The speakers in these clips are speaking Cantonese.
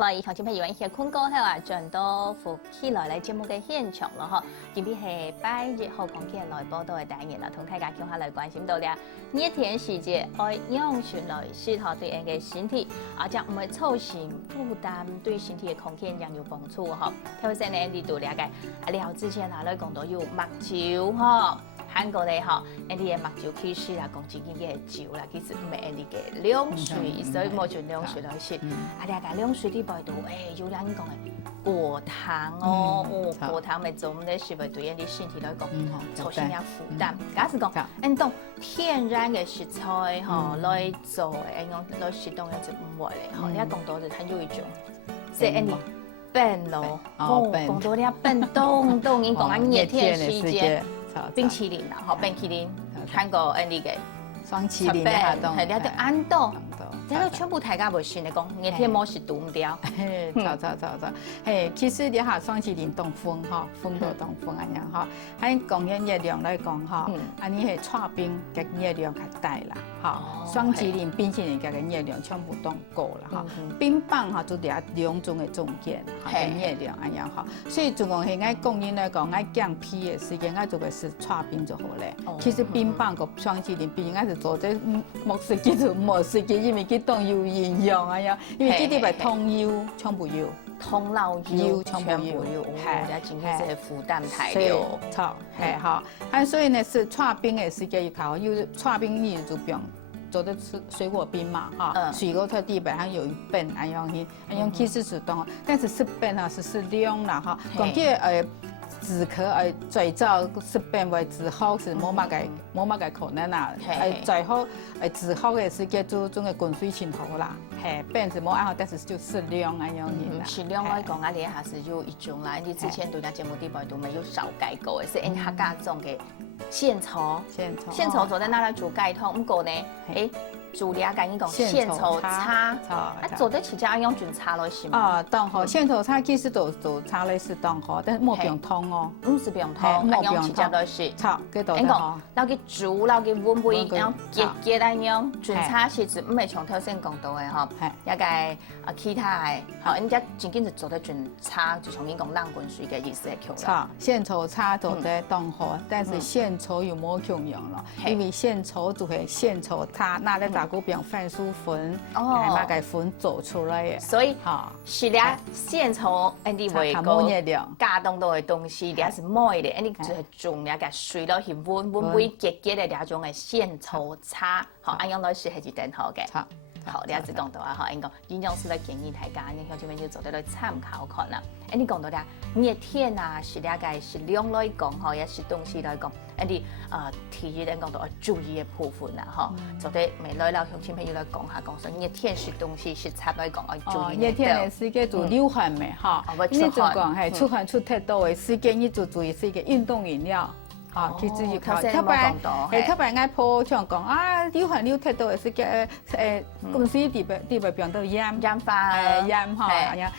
好了，以上今天有一些困过后啊，转到福起来节目嘅现场了哈。今天系8月号讲起来报道嘅单元啦，同大家共下来关心到咧热天时节爱养生来适合对人嘅身体，将唔会造成负担，对身体嘅空气也有帮助哈。头先呢，你都了解，了之前来讲到有目睭哈。韩国咧吼，你嘅目睭其實啦，講真嘅酒啦，其實唔係你嘅涼水，所以冇就涼水來食。啊，你講涼水啲味道，有兩講嘅果糖哦，果糖咪做唔得食，咪對你身體來講造成啲負擔。假使講，你當天然嘅食材吼來做嘅，講來食當然就唔會咧。吼，你講到就很有一種，即係你笨咯，講到你笨凍，你講啊熱天時節。冰淇淋啦，好冰淇淋，韓國呢個雙麒麟嘅活動，係你都安到，這個全部大家袂信嚟講，熱天冇是擋唔掉。錯，其實你下雙麒麟凍風哈，風到凍風咁樣哈，喺講緊熱量來講哈，你係搓冰嘅熱量較大啦，哈，雙麒麟冰淇淋嘅熱量全部都夠啦，哈，冰棒哈就兩種嘅中間，嘅熱量咁樣哈，所以總共係愛供應來講，愛降皮嘅時間，愛做嘅是搓冰就好咧。其實冰棒個雙麒麟冰愛是做這莫食幾就莫食幾，因為佢當有營養啊樣，因為佢哋係通腰，全部腰。通老腰全部有，係，今天是負擔太了。錯，係哈，所以呢是搓冰嘅時間要靠，要搓冰你就不用做的是水果冰嘛，哈，水果它地板上有一笨，安樣其實是當，但是笨啊是涼啦哈，講起止咳最早是變為止好是冇乜嘅可能啦，最好止好嘅是叫做種嘅滾水清頭啦，係變是冇啱好，但是就適量咁樣啦。適量來講啊，你還是有一種啦，你之前對人節目底部都沒有少改過嘅，是因客家種嘅獻草做在那來做解凍，唔過呢，做了解你講獻草茶，做得起只用轉茶來食嘛？當好獻草茶其實做茶來是當好，但是冇不用湯哦，唔是不用湯，用直接來食。好，佢度你講，撈佢煮，撈佢煨煨，然後結來樣轉茶其實唔係從頭先講到嘅嗬，一個其他嘅，好，人家真緊就做得轉茶，就從你講冷滾水嘅意思嚟講。好，獻草茶做得當好，但是獻草又冇用用咯，因為獻草就係獻草茶，那咧打嗰邊番薯粉，係把個粉做出來嘅。所以，是咧獻草，你為個加凍到嘅東西，你係冇嘅，你就係種一個水落去煨結嘅兩種嘅獻草茶，好，咁樣來食係一定好嘅。好，你一直講到啊，哈，應該營養師來建議大家，你向這邊就做得來參考看啦。你講到咧熱天啊，是了解是量來講，哈，也是東西來講，你提議咧講到注意嘅部分啦，哈，做得未來啦，向前朋友來講下，講說熱天食東西食材來講要注意。熱天嘅時間做流汗咪，哈，你就講係出汗出太多嘅時間，你就注意是一個運動飲料。其實要靠，特別愛鋪像講啊，流汗流太多嘅時間，公司地位變到鹽化，鹽哈，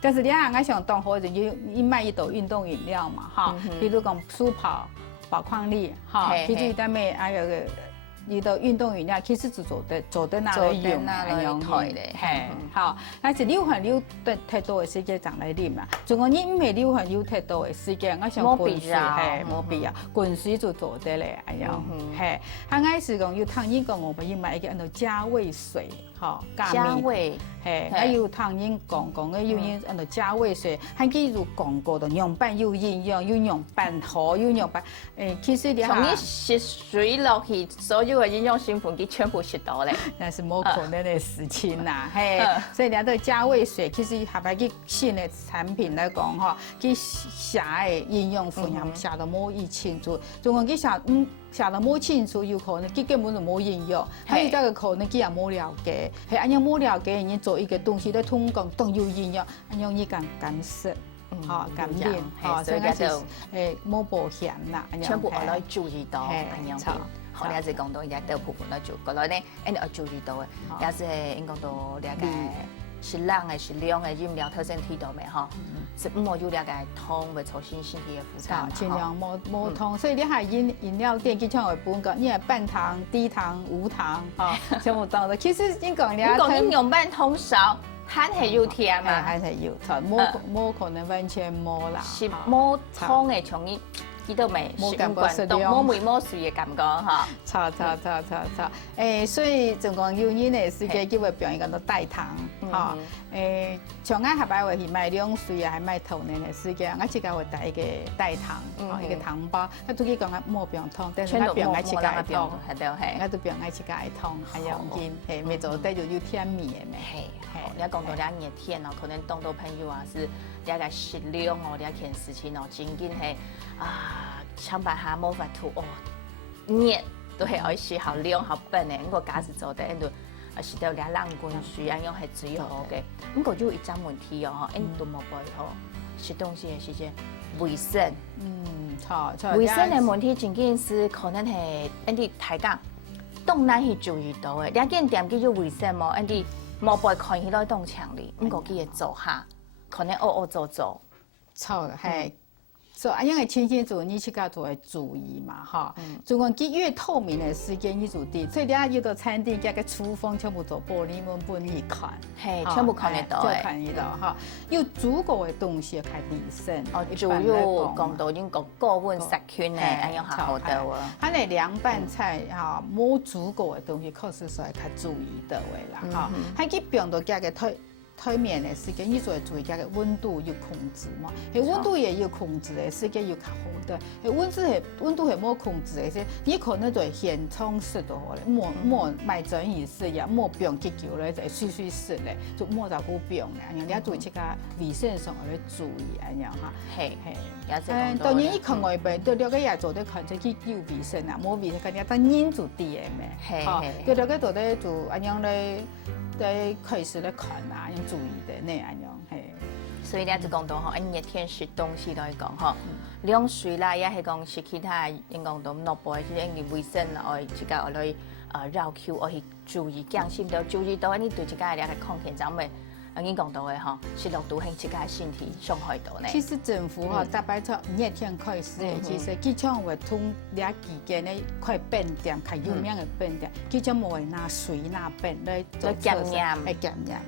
但是你啊，我想當好就要買一道運動飲料嘛，哈，比如講速跑、寶礦力，哈，其實但係還有個。你的運動飲料其實是做得那來用，很容易的，係，好。但是流汗流得太多嘅時間，怎來啉啊？如果你唔係流汗流太多嘅時間，我想滾水係冇必要，滾水就做得咧，咁樣，係。佢啱時講要湯飲講，我們要買一個叫做加味水，嚇，加味，係。還有湯飲講嘅要用叫做加味水，佢記住廣告的樣板有營養，有樣板好，有樣板，其實你從你食水落去，所有嘅營養成分佢全部食到咧，那是冇可能嘅事情啦，係。所以你睇加味水，其實係咪佢新嘅產品來講嗬，佢寫嘅營養分含寫得冇一清楚，仲講佢寫得冇清楚，有可能佢根本就冇營養，還有這個可能佢也冇了解，係咁樣冇了解，你做一個東西，你通講都有營養，咁樣你敢食，嚇敢飲，所以就冇保險啦，全部我來注意到，咁樣。好，你一直講到也都部分來做，嗰來呢，你要注意到嘅，也是應該到了解是冷嘅、是涼嘅飲料，頭先提到未嗬？是唔好有了解湯會造成身體嘅負擔。盡量冇湯，所以你係飲料店佢將會本講，你係半糖、低糖、無糖，嚇，全部當咗。其實應講你講飲用半通少。汗係要甜嘛，汗係要，冇可能完全冇啦，是冇湯嘅從伊。呢度咪冇感覺冇梅冇水嘅感覺嚇，錯，所以就講有人嘅時間，佢會表現講到代糖嚇，像我下擺會去買兩水啊，係買頭年嘅時間，我自己會帶一個代糖，一個糖包，我都佢講我冇變湯，但是我變我自己嘅湯，我都變我自己嘅湯，係用緊，係咪做得就有甜味嘅咩？係，你講到啲熱天哦，可能當到朋友啊是啲個食量哦，啲件事情哦，真緊係啊，想辦法冇法度哦，熱都係愛食好量好笨嘅，我假使做得喺度，食到啲冷滾水啊，樣係最好嘅。不過有一種問題哦，都冇辦法食東西嘅時間衛生，錯，衛生嘅問題真緊是可能係啲大家當然係注意到嘅，啲件店叫做衛生冇，啲冇辦法看起來當牆裡，不過佢嘅做下可能做，錯係。所以因為清清楚你自己就會注意嘛，哈。如果佢越透明的時間你就對，所以你啊，有到餐廳嗰個廚房全部做玻璃門俾你看，係全部看得到，就看得到哈。有足夠的東西開衛生。哦，主要講到應該高溫殺菌咧，咁樣好得喎。佢哋涼拌菜哈，冇足夠的東西，確實是要較注意到的啦，哈。佢佢變到嗰個推面的時間，你就要注意嗰個溫度要控制嘛。溫度也要控制的時間要較好的。溫度係冇控制的時，你可能就會現沖濕到咧，莫買整意思呀，莫不用結球咧，就水濕咧，就莫就不用咧。你要注意這個衛生上要注意咁樣哈。係，當然你看外邊，對了個嘢做得看，就佢有衛生啊，冇衛生，佢哋當然就啲嘅咩。係，對了個做得就咁樣咧。在開始咧看啊，要注意的那樣係。所以咧就講到吼，熱天食東西來講吼，涼水啦，也係講食其他，應講到落杯，即係因為衛生啊，自家來繞口，我去注意，降心到注意到，你對自家嘅空氣怎麼？你講到嘅吼，食落都係自家身體傷害到呢。其實政府吼，大擺出熱天開始，其實佢將會通倆幾間咧快便店，較有名嘅便店，佢將冇會拿水拿便來做檢驗，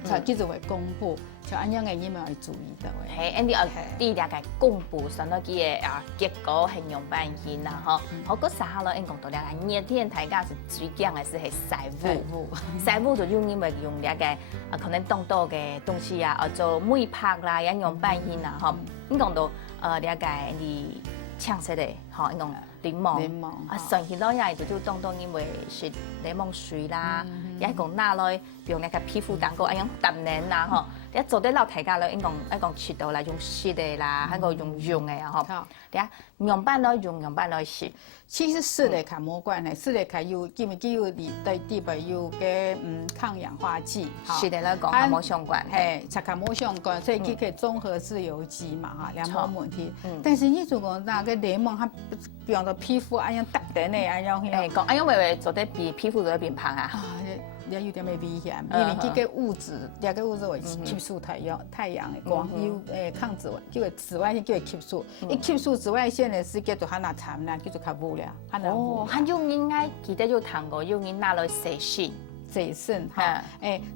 所以佢就會公布，就咁樣嘅你們要注意到嘅。係，因為啲倆嘅公布上咗啲嘅結果係用辦現啦，嗬。我嗰時候咧，應講到倆熱天大家是最驚嘅是係曬污，曬污就因為用倆嘅可能當多嘅。東西啊，做美白啦，也用半煙啦，嗬。你講到了解你青色的，嗬，你講檸檬，上起來也就當因為是檸檬水啦，也講拿來用那個皮膚蛋糕，一樣淡黏啦，嗬。你做得老大家咧，你講切到啦，用濕的啦，喺個用嘅啊，嗬。你啊，用辦來食。其實濕的較冇關係，濕的較有，因為佢有對地表有嘅抗氧化劑，濕的來講係冇相關，係就較冇相關，所以佢可以綜合自由基嘛，哈，兩冇問題。但是你如果那個檸檬，它比方說皮膚一樣特定嘅，一樣誒講，一樣會做得比皮膚都變胖啊。也有點危險，因為佢個物質，兩個物質會吸收太陽的光，有抗紫外，叫做紫外線叫做吸收，一吸收紫外線的時間就很難殘啦，叫做較污了，很難污。還有應該記得有談過，有人拿來洗腎。洗腎哈，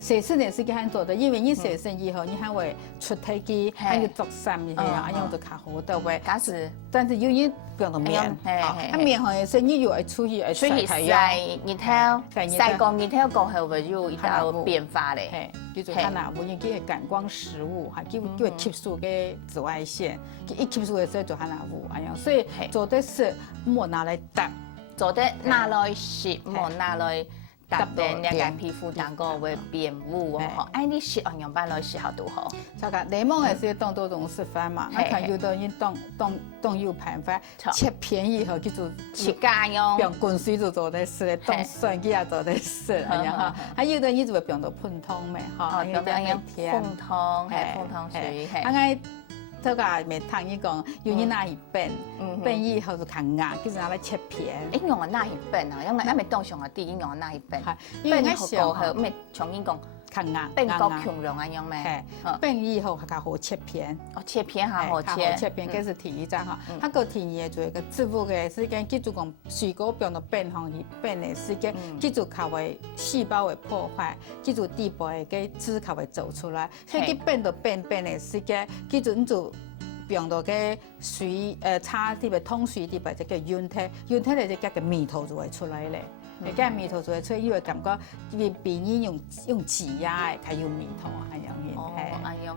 洗腎也是佢很做的，因為你洗腎以後，你還會出體機，還有作散嘅，咁樣就較好的喂。假使，但是有人變到面，面紅嘅時候，你又會出去曬太陽，日頭曬過日頭過後，會有一道變化咧。叫做它那無因叫感光食物，哈，叫吸收嘅紫外線，一吸收嘅時候就它那污，咁樣，所以做的是莫拿來搭，做的拿來食，莫拿來。特別你個皮膚蛋糕會變污哦，哎，你食按樣辦來食好都好。就講檸檬係當多種食法嘛，我看有的人當有辦法切片以後叫做切乾用，用滾水就做得食，當蒜佢也做得食，咁樣哈。還有的人就會用到噴湯咩，哈，用到樣噴湯，係噴湯水，係。這個咪聽伊講，有人拿一笨以後就較硬，叫做拿來切片。用個拿一笨啊，因為咪當上個啲用個拿一笨，因為我小後咪從伊講较硬，变高强壮安样咩？变以后较好切片。哦，切片还好切。切片，这是第一章哈。那个第二个做个植物的时间，记住讲水果病的变方是变的时间，记住较为细胞会破坏，记住地部的个枝较会走出来，所以佢变就变的时间，记住你就。病到个水差啲个通水啲，或者叫晕体，晕体咧就叫个面头就会出来咧。你个面头就会出来，伊会感觉鼻炎用挤压的，较有面头啊样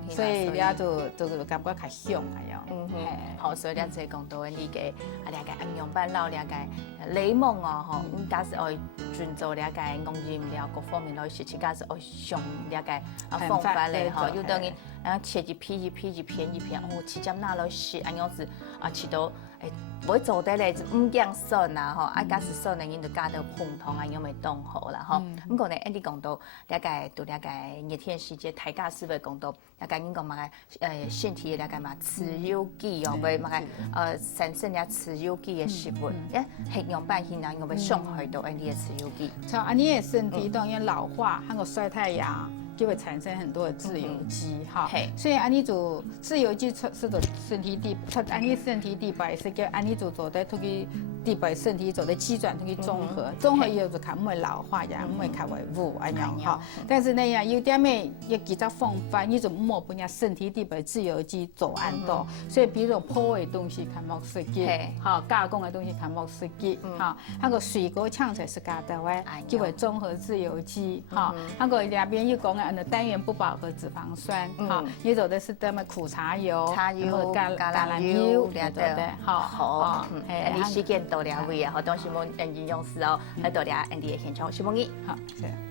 嘅，所以了就感觉较凶啊样。好，所以了这讲到的理解，了解安阳板老了解雷蒙哦吼，假是爱遵照了解工业了各方面的事情，假是爱上了解方法咧吼，就等于切一片一片一片一片，哦，切针拿来食，安样子切到不会做得咧5件笋啊吼，假是笋呢，因就加到红糖啊，因为冻好啦吼。不过呢，你讲到了解到了解热天时节，大家是不是讲到了解因讲嘛个身体了解嘛持有基哦，不嘛个产生了持有基的食物，营养半天啊，因为伤害到你的持有基。像安尼的身体当然老化，还有晒太阳。就会产生很多的自由基哈，所以安尼做自由基是的身体底，安尼身体底白是叫安尼做的突去底白身体做的机转突去综合，综合以后就看唔会老化呀，唔会看为污安样哈。但是呢呀，有点咩要几只方法，你就莫不人身体底白自由基走安多，所以比如破的东西看莫食基，哈加工的东西看莫食基，哈，那个水果呛才是加的喂，就会综合自由基，哈，那个两边又讲的单元不饱和脂肪酸，哈，也有的是什么苦茶油、橄榄油，对对，好，你时间到了位啊，好，当时我营养师哦，来到了安迪的现场，谢谢你，好，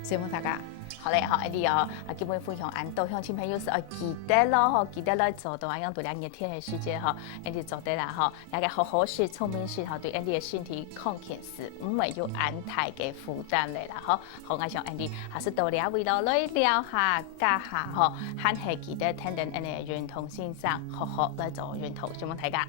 谢谢大家。好嘞，好，安迪哦，基本分享安都向亲朋友是要记得咯，吼，记得来做到安样度2热天的时间哈，安迪做得啦哈，大家好好食、聪明食，哈，对安迪的身体抗健是唔会有安太嘅负担嘞啦，哈，好，我想安迪还是到了位咯，来聊下、加下，吼，还系记得听等安尼的运动线上，好好来做运动，希望大家。